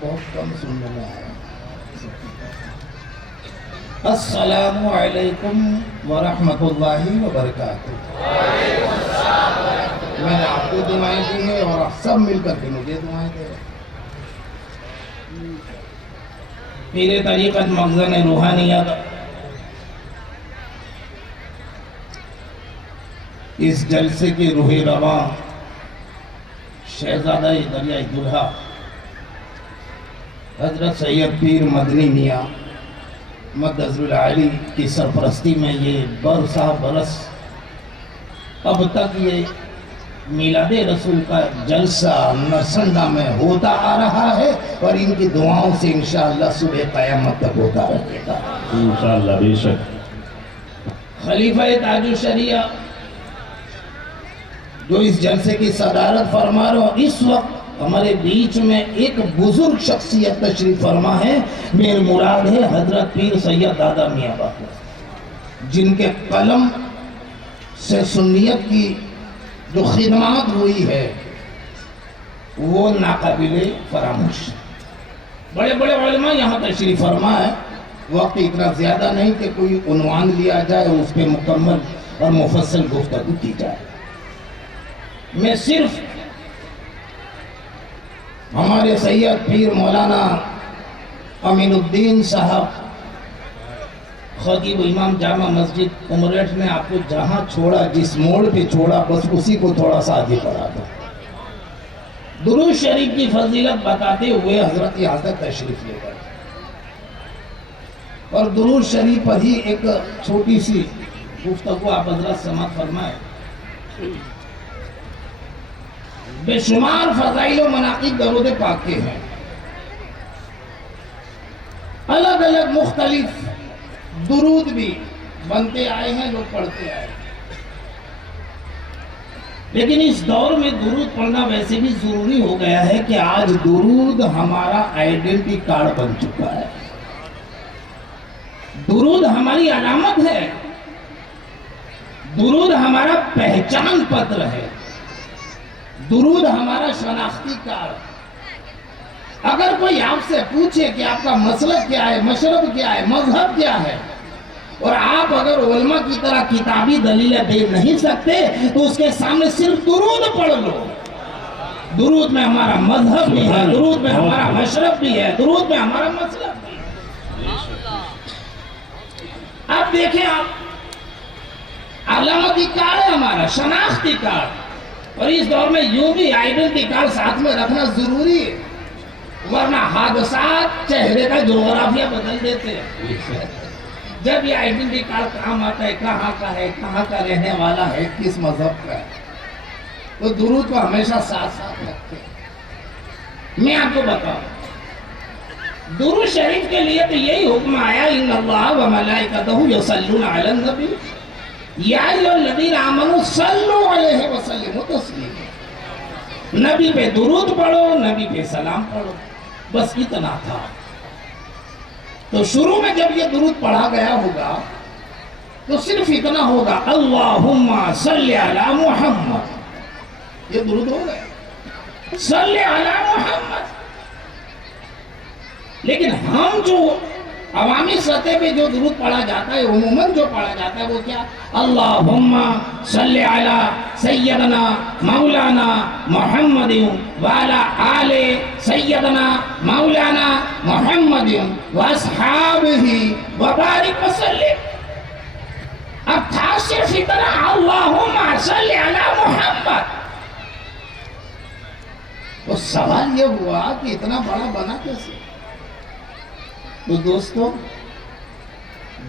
بہت کم سننے میں آیا۔ السلام علیکم ورحمۃ اللہ وبرکاتہ۔ میں نے آپ کو دعائیں دی ہیں اور آپ سب مل کر کے مجھے دعائیں دے رہے ہیں۔ پیر طریقت مخزن روحانیت اس جلسے کی روح رواں شہزادہ دریائے دلہا حضرت سید پیر مدنی میاں مدظ العالی کی سرپرستی میں یہ برسا برس اب تک یہ میلاد رسول کا جلسہ نرسنڈا میں ہوتا آ رہا ہے اور ان کی دعاؤں سے انشاءاللہ صبح قیامت تک ہوتا رہے گا انشاءاللہ بے شک۔ خلیفہ تاج الشریعہ جو اس جلسے کی صدارت فرما رہے ہیں، اس وقت ہمارے بیچ میں ایک بزرگ شخصیت تشریف فرما ہے، میرے مراد ہے حضرت پیر سید دادا میاں باقر، جن کے قلم سے سنیت کی جو خدمات ہوئی ہے وہ ناقابل فراموش۔ بڑے بڑے علماء یہاں تشریف فرما ہے، وقت اتنا زیادہ نہیں کہ کوئی عنوان لیا جائے اور اس پہ مکمل اور مفصل گفتگو کی جائے۔ میں صرف ہمارے سید پیر مولانا امین الدین صاحب خطیب امام جامع مسجد امریٹ نے آپ کو جہاں چھوڑا، جس موڑ پہ چھوڑا، بس اسی کو تھوڑا سا آگے بڑھا دو۔ درود شریف کی فضیلت بتاتے ہوئے حضرت یہاں تک تشریف لے گئے اور درود شریف پر ہی ایک چھوٹی سی گفتگو آپ حضرت سماعت فرمائے۔ بے شمار فضائل و مناقب درود پاک کے ہیں، الگ الگ مختلف درود بھی بنتے آئے ہیں، لوگ پڑھتے آئے، لیکن اس دور میں درود پڑھنا ویسے بھی ضروری ہو گیا ہے کہ آج درود ہمارا آئیڈینٹی کارڈ بن چکا ہے۔ درود ہماری علامت ہے، درود ہمارا پہچان پتر ہے، درود ہمارا شناختی کارڈ۔ اگر کوئی آپ سے پوچھے کہ آپ کا مسلک کیا ہے، مشرب کیا ہے، مذہب کیا ہے، اور آپ اگر علماء کی طرح کتابی دلیلیں دے نہیں سکتے تو اس کے سامنے صرف درود پڑھ لو۔ درود میں ہمارا مذہب بھی ہے، درود میں ہمارا مشرب بھی ہے، درود میں ہمارا مسلک بھی ہے۔ اب دیکھیں، آپ علامتی کارڈ ہے ہمارا، شناختی کارڈ، اور اس دور میں یوں بھی آئیڈنٹی کارڈ ساتھ میں رکھنا ضروری ہے، ورنہ حادثات چہرے کا جغرافیہ بدل دیتے ہیں۔ جب یہ آئیڈنٹی کارڈ کام آتا ہے، کہاں کا ہے، کہاں کا رہنے والا ہے، کس مذہب کا ہے، تو درود کو ہمیشہ ساتھ ساتھ رکھتے ہیں۔ میں آپ کو بتاؤں، درود شریف کے لیے تو یہی حکم آیا، ان اللہ و ملائکتہ یصلون علی النبی یا ایھا الذین آمنوا صلوا علیہ وسلموا تسلیما۔ نبی پہ درود پڑھو، نبی پہ سلام پڑھو، بس اتنا تھا۔ تو شروع میں جب یہ درود پڑھا گیا ہوگا تو صرف اتنا ہوگا، اللہم صلی علی محمد، یہ درود ہو گیا، صلی علی محمد۔ لیکن ہم جو عوامی سطح پہ جو درود پڑھا جاتا ہے، عموماً جو پڑھا جاتا ہے وہ کیا؟ اللہم صلی علی سیدنا مولانا محمد وعلی آل سیدنا مولانا محمد واصحابہ وبارک وسلم۔ اب تھا صرف اتنا، اللہم صلی علی محمد۔ تو سوال یہ ہوا کہ اتنا بڑا بنا کیسے؟ تو دوستو،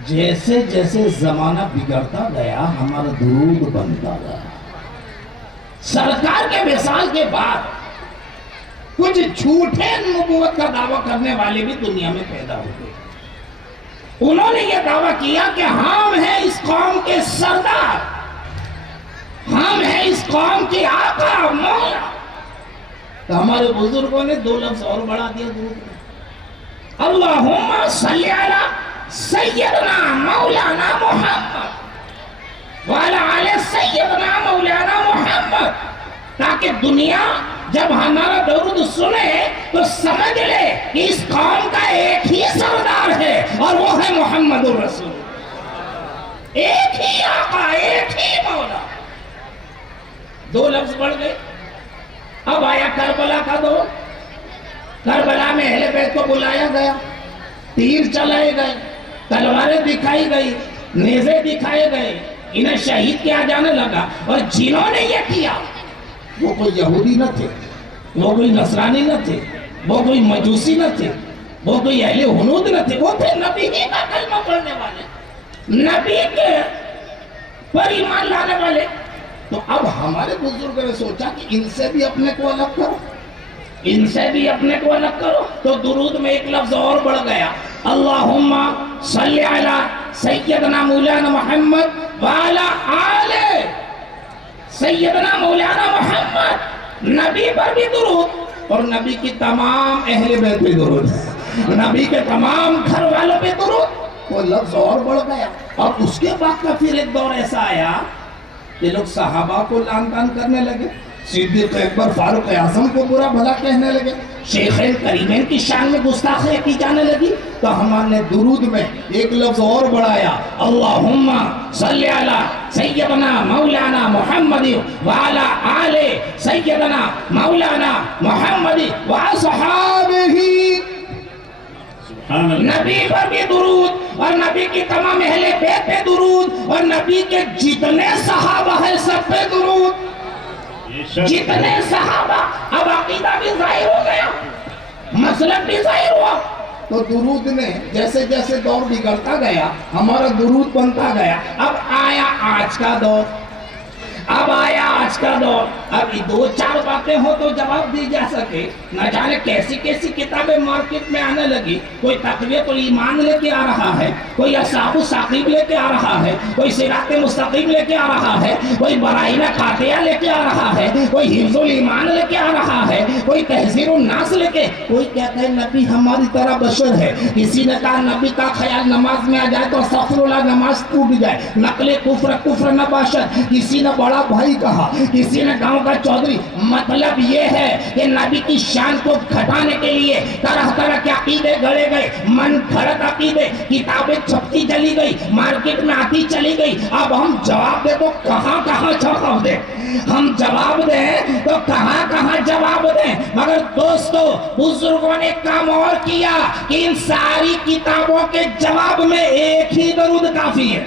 جیسے جیسے زمانہ بگڑتا گیا ہمارا درود بنتا گیا۔ سرکار کے وصال کے بعد کچھ جھوٹے نبوت کا دعویٰ کرنے والے بھی دنیا میں پیدا ہو گئے۔ انہوں نے یہ دعویٰ کیا کہ ہم ہیں اس قوم کے سردار، ہم ہیں اس قوم کے آقا مولا۔ تو ہمارے بزرگوں نے دو لفظ اور بڑھا دیا درود میں، اللہم صلی علی سیدنا مولانا محمد وعلی آل سیدنا مولانا محمد، تاکہ دنیا جب ہمارا درود سنے تو سمجھ لے کہ اس قوم کا ایک ہی سردار ہے اور وہ ہے محمد الرسول، ایک ہی آقا، ایک ہی مولا۔ دو لفظ بڑھ گئے۔ اب آیا کربلا کا دور۔ کربلا میں اہل بیت کو بلایا گیا، تیر چلائے گئے، تلواریں دکھائی گئی، نیزے دکھائے گئے، انہیں شہید کیا جانے لگا۔ اور جنہوں نے یہ کیا وہ کوئی یہودی نہ تھے، وہ کوئی نصرانی نہ تھے، وہ کوئی مجوسی نہ تھے، وہ کوئی اہل ہنود نہ تھے، وہ تھے نبی ہی کا کلمہ پڑھنے والے، نبی کے پر ایمان لانے والے۔ تو اب ہمارے بزرگوں نے سوچا کہ ان سے بھی اپنے کو الگ کرو، ان سے بھی اپنے کو الگ کرو۔ تو درود میں ایک لفظ اور بڑھ گیا، اللہم صلی علی سیدنا مولانا محمد وعلی آل سیدنا مولانا محمد۔ نبی پر بھی درود اور نبی کی تمام اہل بیت پہ درود، نبی کے تمام گھر والوں پہ درود۔ وہ لفظ اور بڑھ گیا۔ اور اس کے بعد کا پھر ایک دور ایسا آیا کہ لوگ صحابہ کو لعن طعن کرنے لگے، صدیق اکبر فاروق اعظم کو برا بھلا کہنے لگے، شیخین کریمین کی شان میں گستاخی کی جانے لگی۔ تو ہمارے نے درود میں ایک لفظ اور بڑھایا، اللہم صلی علی سیدنا مولانا محمد وعلی آل سیدنا مولانا محمد واصحابہ۔ نبی پر بھی درود اور نبی کی تمام اہل بیت پہ درود اور نبی کے جتنے صحابہ ہیں سب پہ درود، جتنے صحابہ۔ اب عقیدہ بھی ظاہر ہو گیا، مسلک بھی ظاہر ہوا۔ تو درود نے جیسے جیسے دور بگڑتا گیا ہمارا درود بنتا گیا۔ اب آیا آج کا دور، اب آیا آج کا دور۔ اب دو چار باتیں ہو تو جواب دی جا سکے، نہ جانے کیسی کیسی کتابیں مارکیٹ میں آنے لگی۔ کوئی تقویۃ الایمان لے کے آ رہا ہے، کوئی اصحاب الثاقب لے کے آ رہا ہے، کوئی صراط مستقیم لے کے آ رہا ہے، کوئی براہین قاطعہ لے کے آ رہا ہے، کوئی حفظ الایمان لے کے آ رہا ہے، کوئی تحذیر الناس لے کے، کوئی کہتا ہے نبی ہماری طرح بشر ہے۔ کسی نے کہا نبی کا خیال نماز میں آ جائے تو استغفر اللہ نماز ٹوٹ جائے، نقل کفر نہ باشد۔ کسی نے بڑا بھائی کہا، کسی نے گاؤں کا چودھری۔ مطلب یہ ہے کہ نبی کی شان کو گھٹانے کے لیے طرح طرح کے عقیدے گڑے گئے، من گھڑت عقیدے، کتابیں چھپتی چلی گئی، مارکیٹ میں آتی چلی گئی۔ اب ہم جواب دیں تو کہاں کہاں جواب دیں، ہم جواب دیں تو کہاں کہاں جواب دیں۔ مگر دوستو بزرگوں نے کام اور کیا کہ ان ساری کتابوں کے جواب میں ایک ہی درود کافی ہے،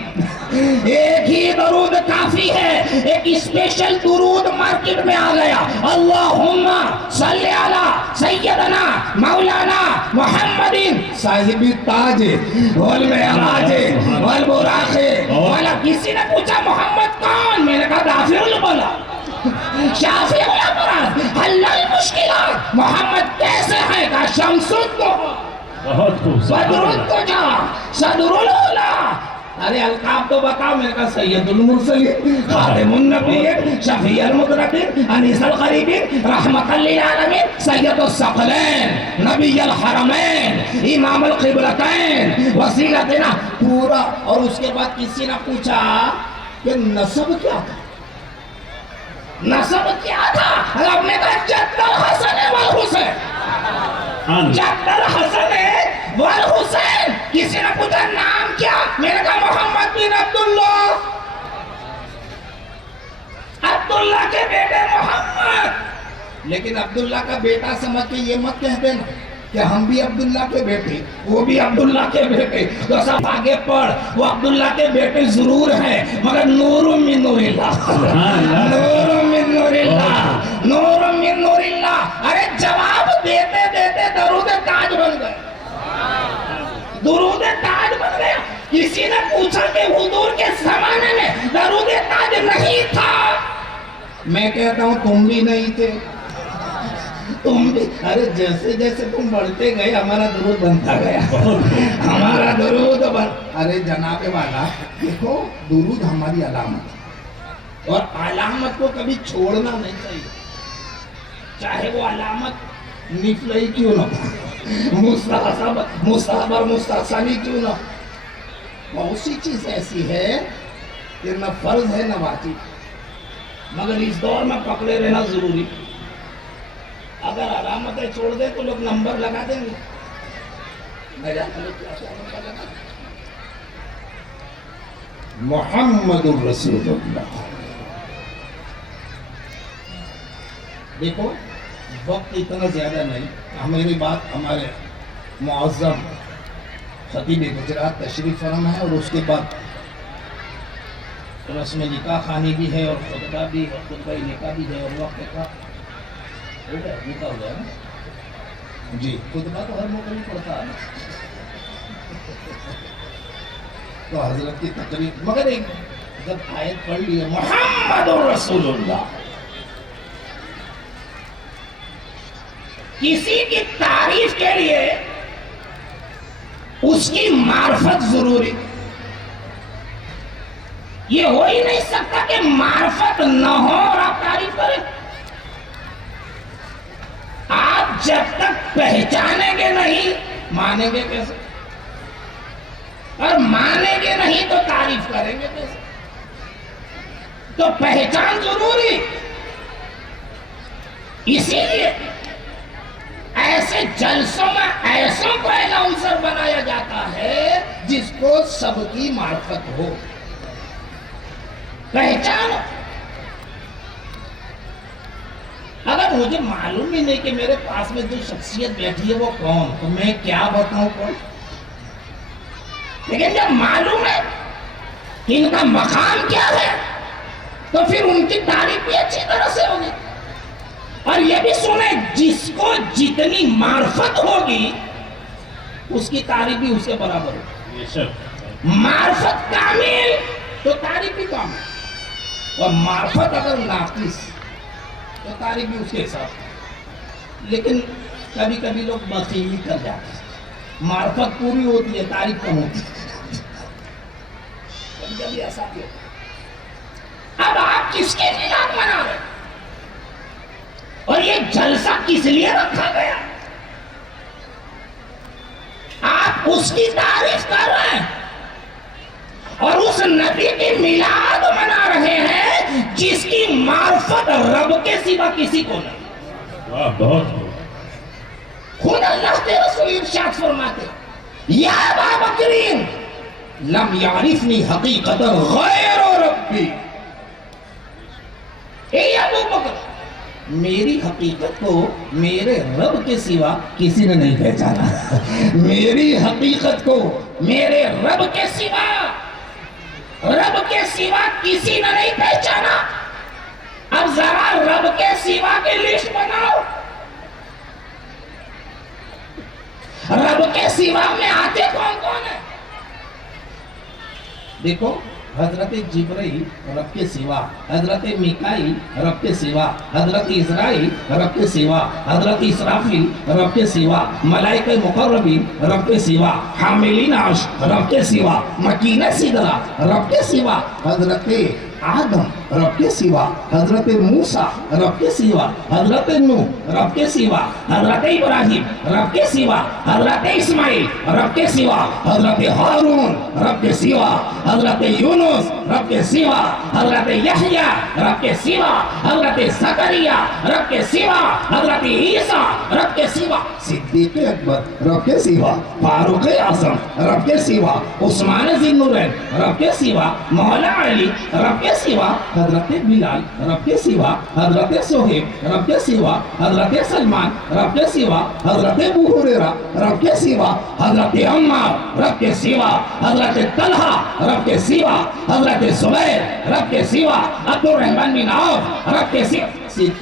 ایک ہی درود کافی ہے۔ ایک اسپیشل درود مارکیٹ میں آ گیا، اللہم صلی علی سیدنا مولانا محمد صاحب تاج والمعراج والبراق والا۔ کسی نے پوچھا محمد کون؟ میں نے کہا دافع البلا، شافع الامراض، حل المشکلات۔ محمد کیسے ہے؟ کہا شمس الدہر، بہت خوب، بدر الدجا، صدر الاولا۔ ارے القاب تو بتاؤ۔ میں نے کہا سید المرسلین، خاتم النبیین، شفیع المذنبین، انیس الغریبین، رحمت للعالمین، سید الثقلین، نبی الحرمین، امام القبلتین، وسیلتنا پورا۔ اور اس کے بعد کسی نے پوچھا کہ نسب کیا تھا، نسب کیا تھا؟ اب نے کہا جد الحسن والحسین، جد الحسن والحسین۔ کسی نے پوچھا نام کیا؟ میں نے کہا محمد بن عبداللہ، عبداللہ کے بیٹے محمد۔ لیکن عبداللہ کا بیٹا سمجھ کے یہ مت کہہ دینا کہ ہم بھی عبداللہ کے بیٹے، وہ بھی عبداللہ کے بیٹے۔ تو سب آگے پڑھ، وہ عبداللہ کے بیٹے ضرور ہیں مگر نور من نور اللہ، نور من نور اللہ، نور من نور اللہ۔ ارے جواب دیتے دیتے درود تاج بن گئے، درود تاج بن گیا۔ کسی نے پوچھا کہ حضور کے زمانے میں درود تاج نہیں تھا؟ میں کہتا ہوں تم بھی نہیں تھے، تم بھی۔ ارے جیسے جیسے تم بڑھتے گئے ہمارا درود بنتا گیا، ہمارا درود ارے جناب والا دیکھو، درود ہماری علامت ہے اور علامت کو کبھی چھوڑنا نہیں چاہیے، چاہے وہ علامت نفلی کیوں نہ، مستحب اور مستحسنی کیوں نہ۔ بہت سی چیز ایسی ہے کہ نہ فرض ہے نہ واجب، مگر اس دور میں پکڑے رہنا ضروری۔ اگر علامتیں چھوڑ دے تو لوگ نمبر لگا دیں گے. میں جانتا ہوں کیا کیا نمبر لگا. محمد الرسول اللہ. دیکھو وقت اتنا زیادہ نہیں. میری بات ہمارے معظم خطیب گجرات تشریف فرما ہے اور اس کے بعد رسم نکاح خوانی بھی ہے اور خطبہ بھی اور خطبہ نکاح بھی ہے اور وقت کا نکاح ہو گیا نا جی. خطبہ تو ہر موقع نہیں پڑتا ہے تو حضرت کی تقریر مگر ایک جب آیت پڑھ لی ہے محمد رسول اللہ. کسی کی تعریف کے لیے اس کی معرفت ضروری. یہ ہو ہی نہیں سکتا کہ معرفت نہ ہو اور آپ تعریف کریں. آپ جب تک پہچانیں گے نہیں مانیں گے کیسے, اور مانیں گے نہیں تو تعریف کریں گے کیسے. تو پہچان ضروری. اسی لیے ایسے جلسوں میں ایسوں کو اناؤنسر بنایا جاتا ہے جس کو سب کی معرفت ہو, پہچان. اگر مجھے معلوم ہی نہیں کہ میرے پاس میں جو شخصیت بیٹھی ہے وہ کون, تو میں کیا بتاؤں کون. لیکن جب معلوم ہے کہ ان کا مقام کیا ہے تو پھر ان کی تعریف بھی اچھی طرح سے ہوگی. اور یہ بھی سنیں جس کو جتنی معرفت ہوگی اس کی تعریف بھی اس کے برابر ہوگی. معرفت کامل تو تعریف بھی کامل, اور معرفت اگر ناقص تو تعریف بھی اس کے حساب. لیکن کبھی کبھی لوگ بخیلی کر جاتے ہیں. معرفت پوری ہوتی ہے تعریف کم ہوتی ہے. کبھی کبھی ایسا بھی ہوتا ہے. اب آپ کس کے میلاد منا رہے ہیں اور یہ جلسہ کس لیے رکھا گیا؟ آپ اس کی تعریف کر رہے ہیں اور اس نبی کی میلاد منا رہے ہیں جس کی معرفت رب کے سوا کسی کو نہیں. واہ بہت. خود اللہ کے رسول ارشاد فرماتے یا ابا بکرین لم یعرفنی حقیقتا غیر ربی. اے ابو بکر میری حقیقت کو میرے رب کے سوا کسی نے نہیں پہچانا. میری حقیقت کو میرے رب کے سوا کسی نے نہیں پہچانا. اب ذرا رب کے سوا کی لسٹ بناؤ. رب کے سوا میں آتے کون کون ہیں؟ دیکھو حضرت جبرائیل رب کے سوا, حضرت میکائیل رب کے سوا, حضرت اسرائیل رب کے سوا, حضرت اسرافیل رب کے سوا, ملائکہ مقربین رب کے سوا, حاملین عرش رب کے سوا, مکین سدرہ رب کے سوا, حضرت آدم رب کے سوا, حضرت موسیٰ رب کے سوا, حضرت نوح رب کے سوا, حضرت ابراہیم رب کے سوا, حضرت اسماعیل رب کے سوا, حضرت ہارون رب کے سوا, حضرت یونس رب کے سوا, حضرت یحییٰ رب کے سوا, حضرت زکریا رب کے سوا, حضرت عیسیٰ رب کے سوا, صدیق اکبر رب کے سوا, فاروق اعظم رب کے سوا, عثمان ذی النورین رب کے سوا, مولا علی رب کے سوا, حضرت بلال رب کے سوا, حضرت صہیب رب کے سوا, حضرت سلمان رب کے سوا, حضرت ابو ہریرہ رب کے سوا, حضرت عمار رب کے سوا, حضرت طلحہ رب کے سوا, حضرت زبیر رب کے سوا, عبد الرحمن بن عوف رب کے سوا,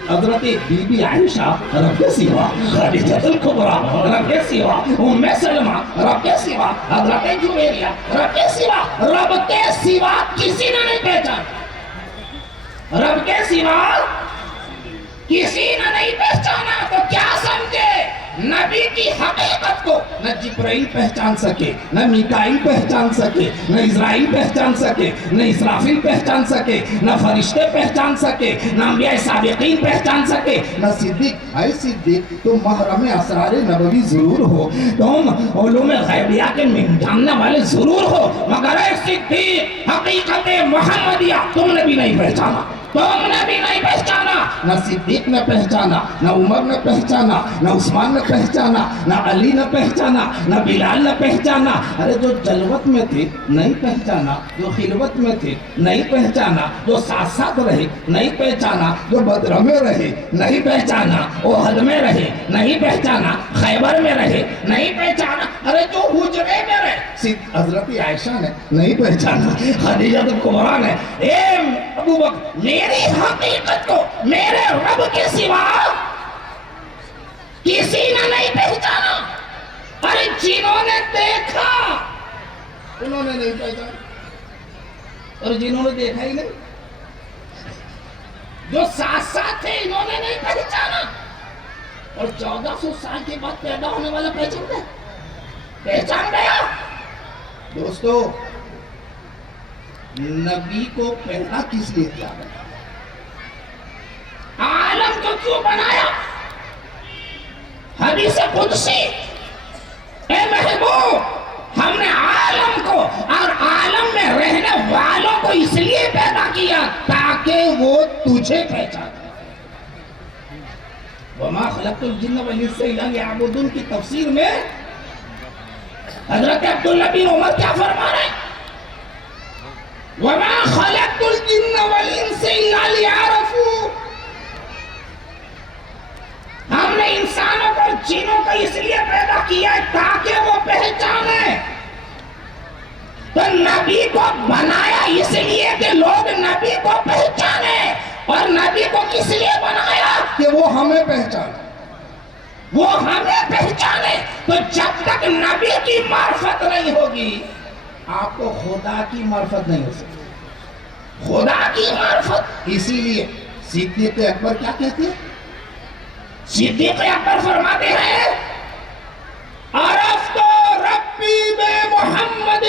حضرت بی بی عائشہ رب کے سوا, خدیجہ الکبریٰ رب کے سوا, ام سلمہ رب کے سوا, حضرت جویریہ رب کے سوا. رب کے سوا کسی نے نہیں پہچانا. رب کے سوا کسی نے نہیں پہچانا. تو کیا سمجھے نبی کی حقیقت کو نہ جبرائیل پہچان سکے, نہ میکائیل پہچان سکے, نہ اسرائیل پہچان سکے, نہ اسرافیل پہچان سکے, نہ فرشتے پہچان سکے, نہ انبیاء سابقین پہچان سکے, نہ صدیق. اے صدیق تم محرم اسرار نبوی ضرور ہو, تم علوم غیبیہ کے جاننے والے ضرور ہو, مگر اے صدیق حقیقت محمدیہ تم نے بھی نہیں پہچانا. تم نے بھی نہیں پہچانا، نہ صدیق نے پہچانا، نہ عمر نے پہچانا، نہ عثمان نے پہچانا، نہ علی نے پہچانا، نہ بلال نے پہچانا۔ ارے جو جلوت میں تھے نہیں پہچانا، جو خلوت میں تھے نہیں پہچانا، جو ساتھ ساتھ رہے نہیں پہچانا، جو بدر میں رہے نہیں پہچانا، احد میں رہے نہیں پہچانا، خیبر میں رہے نہیں پہچانا، ارے جو حجرے میں رہے حضرت عائشہ نے نہیں پہچانا، خدیجہ کبریٰ نے، اے ابو بکر میری حقیقت کو میرے رب کے سوا کسی نے نہیں پہچانا۔ ارے جنہوں نے دیکھا انہوں نے نہیں پہچانا، اور جنہوں نے دیکھا ہی نہیں، جو ساتھ ساتھ تھے انہوں نے نہیں پہچانا، اور 1400 سال کے بعد پیدا ہونے والا پہچان گیا۔ دوستو نبی کو پہلا کس لیے کیا گیا؟ عالم کو کیوں بنایا؟ حدیث قدسی، اے محبوب ہم نے عالم کو اور عالم میں رہنے والوں کو اس لیے پیدا کیا تاکہ وہ تجھے پہچانے۔ وَمَا خَلَقْتُ الْجِنَّ وَالْإِنسَ إِلَّا لِيَعْبُدُونِ کی تفسیر میں حضرت عبداللہ بن عمر کیا فرما رہے ہیں؟ وَمَا خَلَقْتُ الْجِنَّ وَالْإِنسَ إِلَّا لِيَعْرَفُونِ، ہم نے انسانوں کو جنوں کو اس لیے پیدا کیا ہے تاکہ وہ پہچانے۔ تو نبی کو بنایا اس لیے کہ لوگ نبی کو پہچانے، اور نبی کو کس لیے بنایا کہ وہ ہمیں پہچانے، وہ ہمیں پہچانے۔ تو جب تک نبی کی معرفت نہیں ہوگی آپ کو خدا کی معرفت نہیں ہو سکتی، خدا کی معرفت۔ اسی لیے صدیق اکبر کیا کہتے ہیں؟ صدیق اکبر فرماتے ہیں عرفت ربی بمحمد،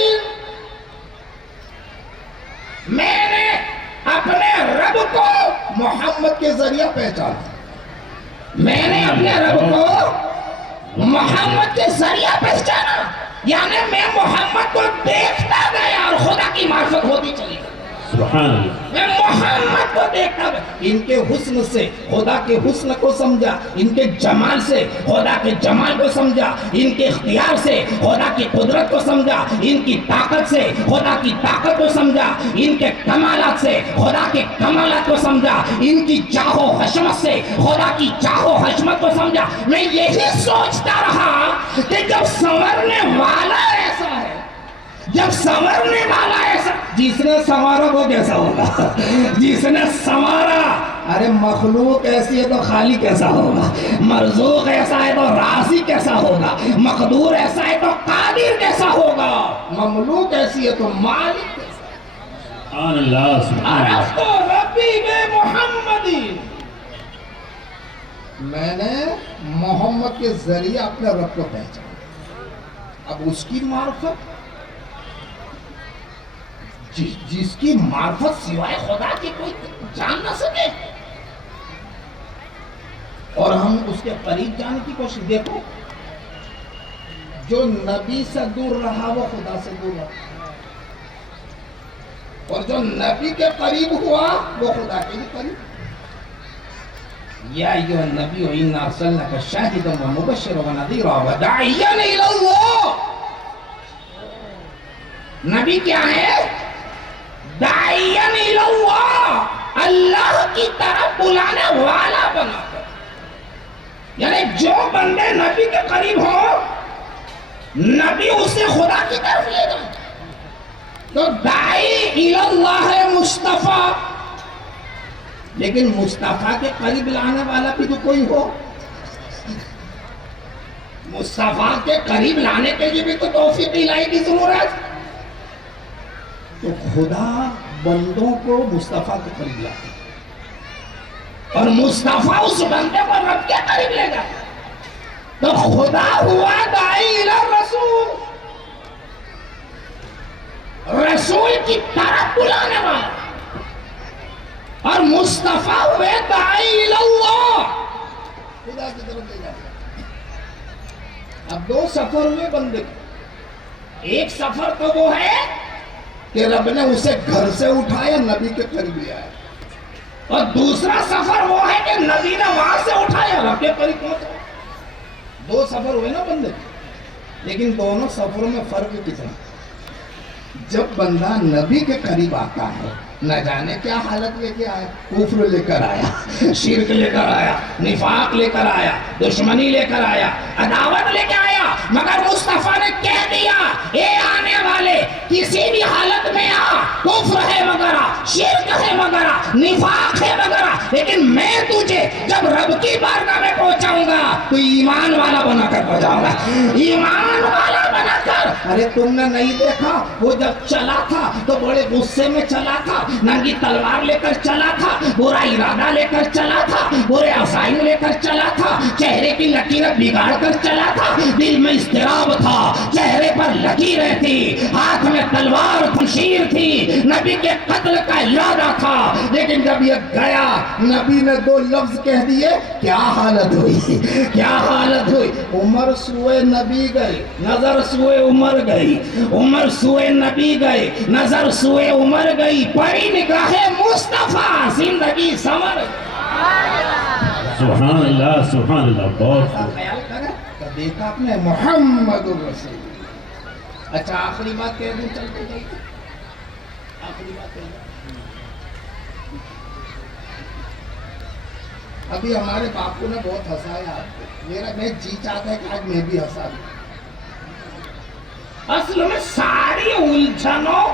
میں نے اپنے رب کو محمد کے ذریعہ پہچانا، میں نے اپنے رب کو محمد کے ذریعہ پہچانا، یعنی میں محمد کو دیکھتا گیا اور خدا کی معرفت ہوتی چلی گئی۔ سبحان اللہ۔ میں محمد کو دیکھتا گیا، ان کے حسن سے خدا کے حسن کو سمجھا، ان کے جمال سے خدا کے جمال کو سمجھا، ان کے اختیار سے خدا کی قدرت کو سمجھا، ان کی طاقت سے خدا کی طاقت کو سمجھا، ان کے کمالات سے خدا کے کمالات کو سمجھا، ان کی جاہ و حشمت سے خدا کی جاہ و حشمت کو سمجھا۔ میں یہی سوچتا رہا کہ جب سنورنے والا ایسا ہے، جب سنورنے والا ایسا، جس نے سنوارا وہ کیسا ہوگا؟ جس نے سنوارا، ارے مخلوق ایسی ہے تو خالق کیسا ہوگا؟ مرزوق ایسا ہے تو رازق کیسا ہوگا؟ مقدور ایسا ہے تو قادر کیسا ہوگا؟ مملوک ایسی ہے تو مالک کیسا ہوگا؟ سبحان اللہ، سبحان اللہ۔ عرفت ربی بمحمد، میں نے محمد کے ذریعے اپنے رب کو پہچانا۔ اب اس کی معرفت، جس کی معرفت سوائے خدا کی کوئی جان نہ سکے، اور ہم اس کے قریب جانے کی کوشش۔ دیکھو جو نبی سے دور رہا وہ خدا سے دور رہا، اور جو نبی کے قریب ہوا وہ خدا کے بھی قریب۔ یا ایھا النبی انا ارسلناک شاہدا ومبشرا ونذیرا وداعیا الی اللہ۔ نبی کیا ہے؟ داعیا الی اللہ، اللہ کی طرف بلانے والا بنا کر، یعنی جو بندے نبی کے قریب ہو نبی اسے خدا کی طرف لے جائے۔ تو داعی الی اللہ ہے مصطفیٰ، لیکن مصطفیٰ کے قریب لانے والا بھی تو کوئی ہو، مصطفیٰ کے قریب لانے کے لیے بھی تو توفیق الہی کی ضرورت۔ تو خدا بندوں کو مصطفیٰ کے قریب لاتا ہے، اور مصطفیٰ اس بندے کو رب کے قریب لے جاتا ہے۔ تو خدا ہوا داعی الی الرسول، رسول کی طرف بلانے والا، اور مصطفیٰ ہوئے داعی الی اللہ، خدا کی طرف لے جاتا ہے۔ اب دو سفر ہوئے بندے کے، ایک سفر تو وہ ہے کہ رب نے اسے گھر سے اٹھایا نبی کے قریب لے آیا، اور دوسرا سفر وہ ہے کہ نبی نے وہاں سے اٹھایا رب کے قریب پہنچا. دو سفر ہوئے نا بندے, لیکن دونوں سفروں میں فرق کتنا. جب بندہ نبی کے قریب آتا ہے نہ جانے کیا حالت لے کے آیا, کفر لے کر آیا, شرک لے کر آیا, نفاق لے کر آیا, دشمنی لے کر آیا, عداوت لے کے آیا, مگر مصطفیٰ نے کہہ دیا اے آنے والے کسی بھی حالت میں آ, کفر ہے مگر آ, شرک ہے مگر آ, نفاق ہے مگر آ, لیکن میں تجھے جب رب کی بارگاہ میں پہنچاؤں گا تو ایمان والا بنا کر پہنچاؤں گا, ایمان والا بنا کر. ارے تم نے نہیں دیکھا وہ جب چلا تھا تو بڑے غصے میں چلا تھا, ننگی تلوار لے کر چلا تھا, برا ارادہ لے کر چلا تھا, برے عزائم لے کر چلا تھا, چہرے کی لکیریں بگاڑ کر چلا تھا, دل میں اضطراب تھا, چہرے پر لکیریں تھی, ہاتھ میں تلوار شمشیر تھی, نبی کے قتل کا ارادہ تھا. لیکن جب یہ گیا نبی نے دو لفظ کہہ دیے, کیا حالت ہوئی, کیا حالت ہوئی. عمر سوئے نبی گئی, نظر سوئے عمر گئی, عمر سوئے نبی گئے, نظر سوئے عمر گئی, پڑی نگاہ مصطفیٰ, زندگی سنور. سبحان اللہ, سبحان اللہ. بہت خیال کریں تو دیکھا آپ نے محمد الرسول. اچھا آخری بات کہہ دوں چلتے جائیے, آخری بات کہہ دوں. ابھی ہمارے باپو نے بہت ہنسایا آپ کو, میرا میں جی چاہتا ہے کہ آج میں بھی ہنسا دوں. اصل میں ساری الجھنوں,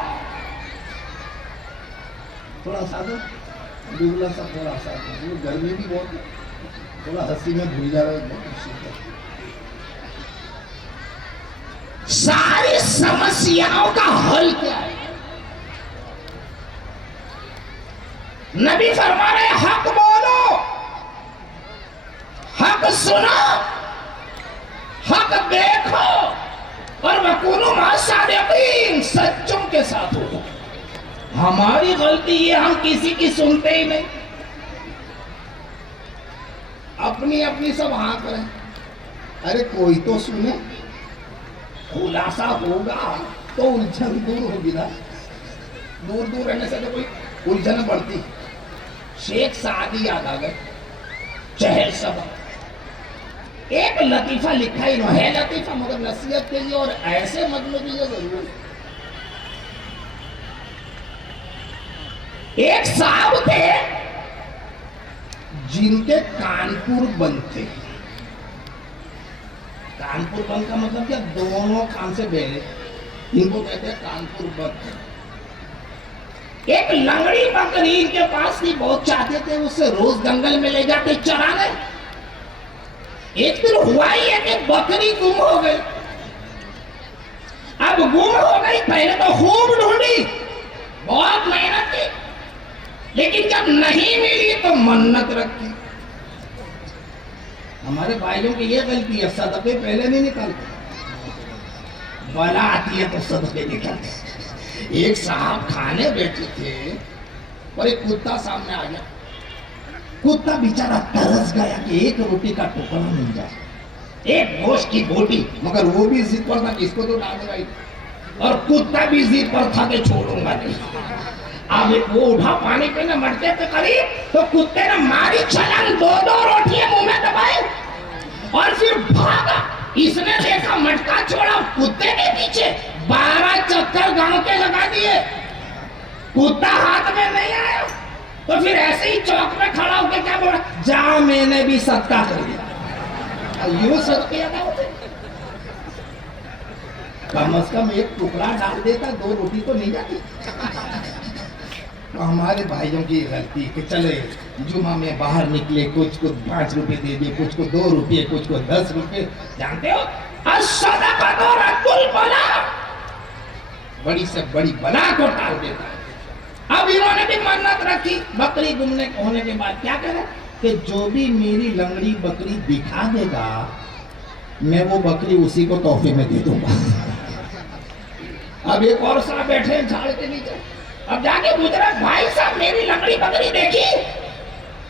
تھوڑا ہنسا دو, ڈوبلا سا تھوڑا ہنسا دو, گرمی بھی بہت ہے, تھوڑا ہنسی میں بھول جا رہا ہے. ساری سمسیاؤں کا حل کیا ہے؟ نبی فرما رہے حق بولو, حق سنو, حق دیکھو, اور وَكُونُوا مَعَ الصَّادِقِينَ, سچوں کے ساتھ ہو. ہماری غلطی یہ ہم کسی کی سنتے ہی نہیں, اپنی اپنی سب ہاں کریں. ارے کوئی تو سنے, خلاصہ ہوگا تو الجھن دور ہوگی نا. دور دور رہنے سے تو کوئی الجھن بڑھتی. شیخ سعدی یاد آ گئے, چہل سبا. ایک لطیفہ لکھا ہی ہے لطیفہ مگر نصیحت کے لیے اور ایسے مجموعے کے لیے ضرور. ایک صاحب تھے جن کے کانپور بند تھے. کانپور بند کا مطلب کیا, دونوں کان سے بہرے, ان کو کہتے ہیں کانپور بند. ایک لنگڑی بکری ان کے پاس تھی, بہت چاہتے تھے اسے روز جنگل میں لے جاتے چرانے. ایک دن ہوا ہی ہے کہ بکری گم ہو گئی. اب گم ہو گئی, پہلے تو خوب ڈھونڈی, بہت محنت کی, لیکن جب نہیں ملی تو منت رکھی. ہمارے بھائیوں کی یہ غلطی ہے, صدقے پہلے نہیں نکالتے, بلا آتی ہے تو صدقے نکالتے. ایک صاحب کھانے بیٹھے تھے اور ایک کتا سامنے آ گیا. کتا بیچارہ ترس گیا کہ ایک روٹی کا ٹکڑا مل جائے, ایک گوشت کی بوٹی, مگر وہ بھی ضد پر تھا کہ اس کو تو ڈال دے, اور کتا بھی ضد پر تھا کہ چھوڑوں گا نہیں. اب وہ اٹھا پانی پینے مٹکے کے قریب تو کتے نے ماری چھلانگ, دو دو روٹیاں منہ میں دبائی اور پھر بھاگا. اس نے دیکھا مٹکا چھوڑا, کتے کے پیچھے 12 چکر گاؤں کے لگا دیے, کتا ہاتھ میں نہیں آیا. تو پھر ایسے ہی چوک میں کھڑا ہو کے کیا بولا, جا میں نے بھی صدقہ کر دیا. یوں صدقے ادا ہوتے, کم از کم ایک ٹکڑا ڈال دیتا, 2 روٹی تو نہیں جاتی. ہمارے بھائیوں کی غلطی کہ چلے جمعہ میں باہر نکلے, کچھ کو 5 روپے دے دیے, کچھ کو 2 روپے, کچھ کو 10 روپے. جانتے ہو الصدقۃ رد البلاء, بڑی سے بڑی بلا کو ٹال دیتا ہے. اب انہوں نے بھی منت رکھی. بکری گمنے ہونے کے بعد کیا کرے کہ جو بھی میری لنگڑی بکری دکھا دے گا میں وہ بکری اسی کو تحفے میں دے دوں گا. اب ایک اور صاحب بیٹھے جھاڑ کے نیچے, اب جا کے گزرا, بھائی صاحب میری لنگڑی بکری دیکھی.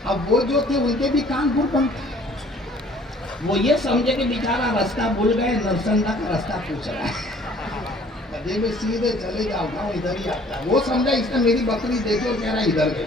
اب وہ جو تھے ان کے بھی کان بھول بند تھے. وہ یہ سمجھے کہ بیچارہ رستہ بھول گئے, نرسندا کا رستہ پوچھ رہا ہے. کدے میں سیدھے چلے جاؤ گا, ادھر ہی آتا ہے. وہ سمجھا اس نے میری بکری دیکھی اور کہہ رہا ادھر گئے.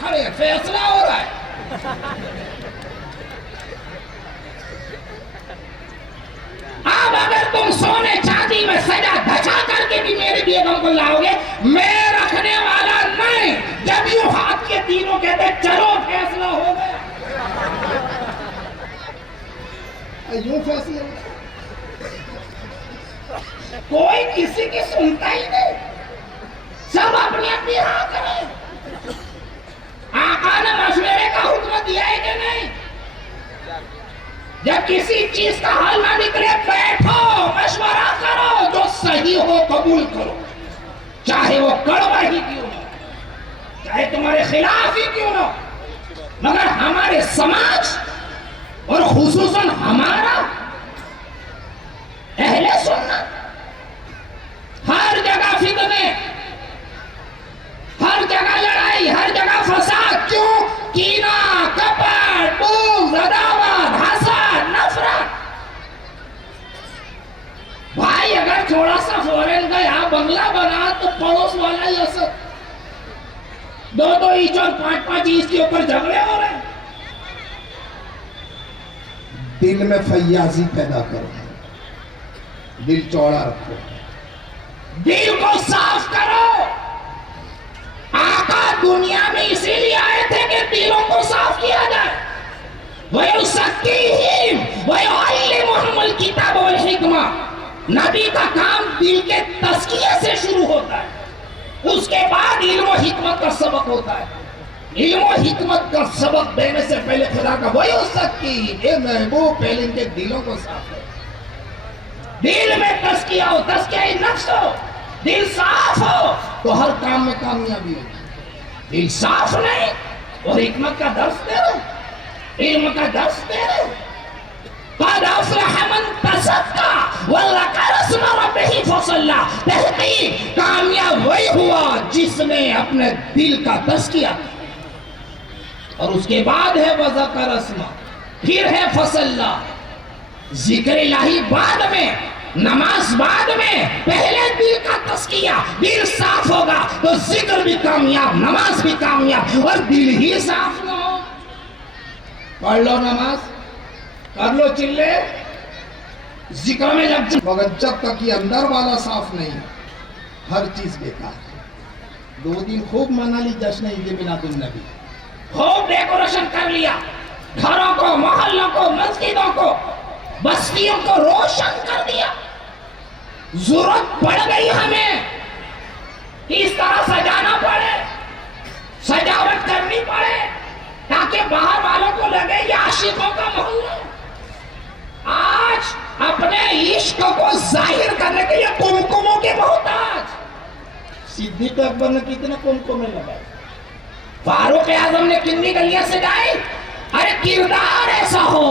کھڑے ہیں، فیصلہ ہو رہا ہے. اب اگر تم سونے چاندی میں سجا دھچا کر کے بھی میری بیگم کو لاؤ گے، میں رکھنے والا نہیں. جب یوں ہاتھ کے تینوں کہتے ہیں چلو فیصلہ ہو گیا، یوں فیصلہ ہو گیا. کوئی کسی کی سنتا ہی نہیں، سب اپنی اپنی ہاں کرے. آقا نے مشورے کا حکم دیا ہے کہ نہیں؟ جب کسی چیز کا حل نہ نکلے بیٹھو، مشورہ کرو، جو صحیح ہو قبول کرو، چاہے وہ کڑوا ہی کیوں نہ، چاہے تمہارے خلاف ہی کیوں نہ. مگر ہمارے سماج اور خصوصاً ہمارا اہل سنت ہر جگہ فتنے، ہر جگہ لڑائی، ہر جگہ فساد. کیوں؟ کینہ، کپٹ، بغض، عداوت، حسد، نفرت. بھائی اگر تھوڑا سا فورن گیا، بنگلہ بنا تو پڑوس والا ہی اثر، 2 انچ اور 5 انچ کے اوپر جھگڑے ہو رہے ہیں. دل میں فیاضی پیدا کرو، دل چوڑا رکھو، دل کو صاف کرو. آقا دنیا میں اسی لیے آئے تھے کہ دلوں کو صاف کیا جائے. وَيُزَكِّيهِمْ وَيُعَلِّمُهُمُ الْكِتَابَ وَالْحِكْمَةَ. نبی کا کام دل کے تزکیے سے شروع ہوتا ہے، اس کے بعد علم و حکمت کا سبق ہوتا ہے. علم و حکمت کا سبق دینے سے پہلے خدا کا وَيُزَكِّيهِمْ، اے محبوب پہلے ان کے دلوں کو صاف کرو. دل میں تزکیہ ہو، تزکیہ نفس ہو، دل صاف ہو تو ہر کام میں کامیابی ہوگی. دل صاف نہیں اور حکمت کا درس دے رہے، علم کا درس دے رہے. قَدْ أَفْلَحَ مَنْ تَزَكَّىٰ وَذَكَرَ اسْمَ رَبِّهِ فَصَلَّىٰ. تحقیق کامیاب وہی ہوا جس نے اپنے دل کا تزکیہ. اور اس کے بعد ہے وَذَكَرَ اسْمَ، پھر ہے فَصَلَّىٰ. ذکر الہی بعد میں، نماز بعد میں، پہلے دل کا تزکیہ. دل صاف ہوگا تو ذکر بھی کامیاب، نماز بھی کامیاب. اور دل ہی صاف نہ ہو، پڑھ لو نماز، کر لو چلے، ذکر میں لگ جائے، مگر جب تک یہ اندر والا صاف نہیں ہر چیز بیکار. 2 دن خوب منا لی جشن عید میلاد النبی، خوب ڈیکوریشن کر لیا، گھروں کو، محلوں کو، مسجدوں کو، بستیوں کو روشن کر دیا. ضرورت پڑ گئی ہمیں اس طرح سجانا پڑے، سجاوٹ کرنی پڑے تاکہ باہر والوں کو لگے یہ عاشقوں کا محلہ. آج اپنے عشق کو ظاہر کرنے کے لیے کمکموں کے محتاج. صدیق اکبر نے کتنے کمکمے لگائے، فاروق اعظم نے کتنی گلیاں سجائی. ارے کردار ایسا ہو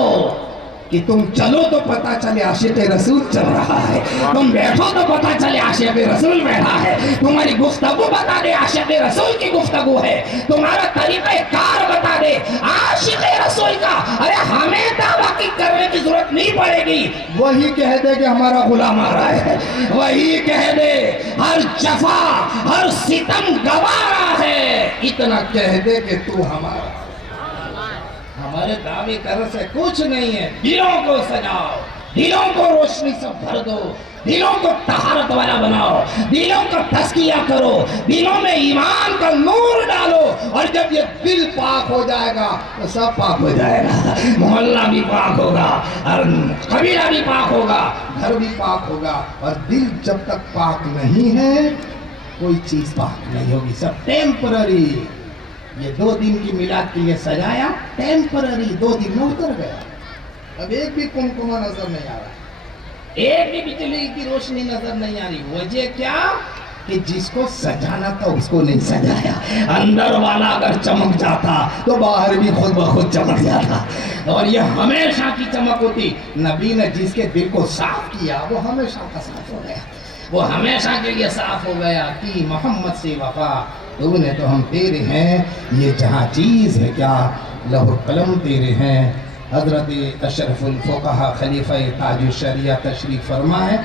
کہ تم چلو تو پتا چلے عاشق رسول چل رہا ہے، تم بیٹھو تو پتا چلے عاشق رسول بیٹھا ہے، تمہاری گفتگو بتا دے عاشق رسول کی گفتگو ہے، تمہارا طریقہ کار بتا دے عاشق رسول کا. ارے ہمیں دعویٰ کی کرنے کی ضرورت نہیں پڑے گی، وہی کہہ دے کہ ہمارا غلام آ رہا ہے، وہی کہہ دے ہر جفا ہر ستم گوارا ہے، اتنا کہہ دے کہ تو ہمارا. ہمارے دعوے کر سے کچھ نہیں ہے. دلوں کو سجاؤ، دلوں کو روشنی سے بھر دو، دلوں کو طہارت والا بناؤ، دلوں کا تزکیہ کرو، دلوں میں ایمان کا نور ڈالو. اور جب یہ دل پاک ہو جائے گا تو سب پاک ہو جائے گا. محلہ بھی پاک ہوگا، اور قبیلہ بھی پاک ہوگا، گھر بھی پاک ہوگا. اور دل جب تک پاک نہیں ہے کوئی چیز پاک نہیں ہوگی، سب ٹیمپرری. یہ 2 دن کی میلاد کے لیے سجایا، ٹیمپرری 2 دن میں اتر گیا. اب ایک بھی کمکمہ نظر نہیں آ رہا، ایک بھی بجلی کی روشنی نظر نہیں آ رہی. وجہ کیا؟ کہ جس کو سجانا تھا اس کو نہیں سجایا. اندر والا اگر چمک جاتا تو باہر بھی خود بخود چمک جاتا، اور یہ ہمیشہ کی چمک ہوتی. نبی نے جس کے دل کو صاف کیا وہ ہمیشہ کا صاف ہو گیا، وہ ہمیشہ کے لیے صاف ہو گیا. کہ محمد سے وفا تو نے تو ہم تیرے ہیں، یہ جہاں چیز ہے کیا لوح قلم تیرے ہیں. حضرت اشرف الفقہا خلیفہ تاج الشریعہ تشریف فرما ہے.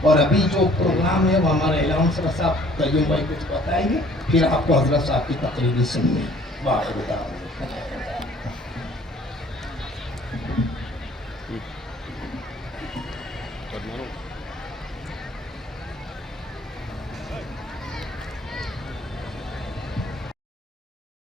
اور ابھی جو پروگرام ہے وہ ہمارے الاؤنسر صاحب قیوم بھائی کچھ بتائیں گے، پھر آپ کو حضرت صاحب کی تقریری سننی ہے۔ واہ Good morning.